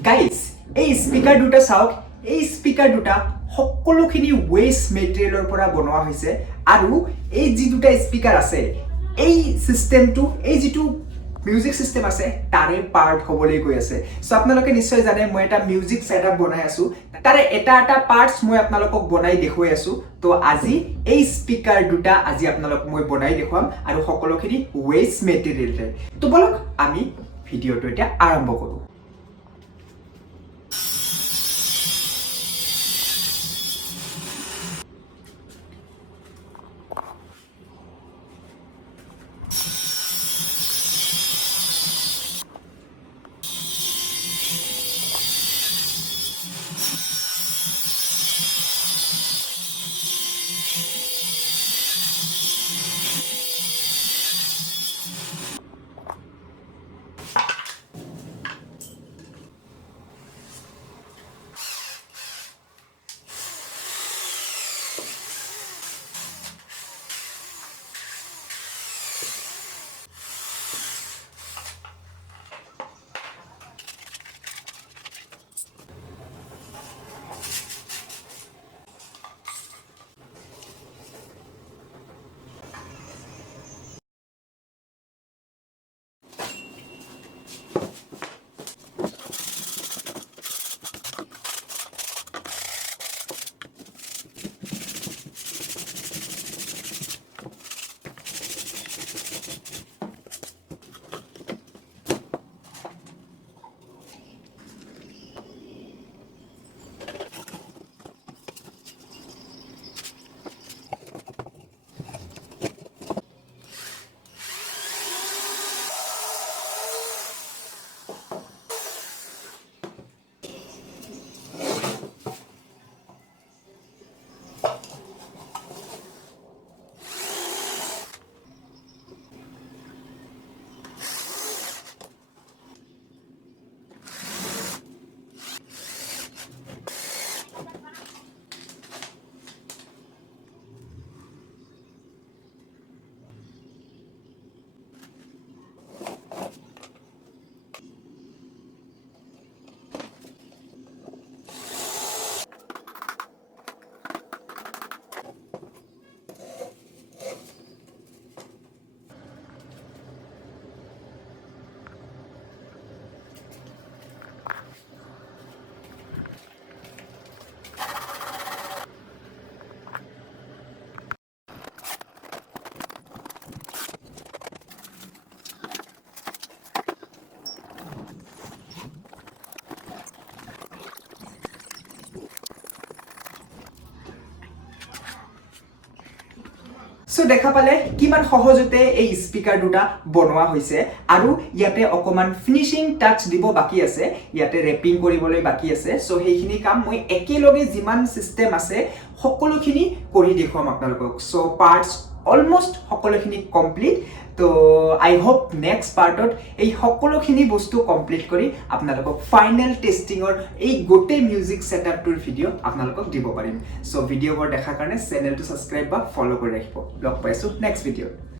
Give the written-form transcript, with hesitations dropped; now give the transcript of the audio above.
guys এই speaker দুটা চাওক এই স্পিকাৰ দুটা সকলোখিনি ওয়েষ্ট মেটেৰিয়েলৰ পৰা বনোৱা হৈছে আৰু এই যি দুটা স্পিকাৰ আছে এই সিস্টেমটো এই যিটো মিউজিক সিস্টেম আছে তাৰে পাৰ্ট হ'বলৈ গৈ আছে সো আপোনালোকে নিশ্চয় জানে মই এটা মিউজিক সেটআপ বনাই আছো তাৰে এটা পাৰ্টস মই আপোনালোকক বনাই দেখুৱাই আছো তো আজি এই স্পিকাৰ দুটা আজি আপোনালোক মই বনাই দেখুৱাম আৰু সকলোখিনি ওয়েষ্ট মেটেৰিয়েলৰে তো বলক আমি ভিডিঅ'টো এতিয়া আৰম্ভ কৰো সো দেখা পালে কিমান সহজতে এই স্পিকাৰ দুটা বনোৱা হৈছে আৰু ইয়াতে অকমান ফিনিশিং টাচ দিব বাকি আছে ইয়াতে ৰেপিং কৰিবলৈ বাকি আছে সো সেইখিনি কাম মই একেলগে যিমান সিস্টেম আছে সকলোখিনি কৰি দেখুৱাম আপোনালোকক সো পাৰ্টস অলমোস্ট সকলোখিনি কমপ্লিট তো আই হোপ নেক্সট পাৰ্টত এই সকলোখিনি বস্তু কমপ্লিট কৰি আপোনালোকক ফাইনেল টেষ্টিঙৰ এই গোটেই মিউজিক সেটআপটোৰ ভিডিঅ' আপোনালোকক দিব পাৰিম সো ভিডিঅ'বোৰ দেখাৰ কাৰণে চেনেলটো সাবস্ক্ৰাইব বা ফলো কৰি ৰাখিব লগ পাইছো নেক্সট ভিডিঅ'ত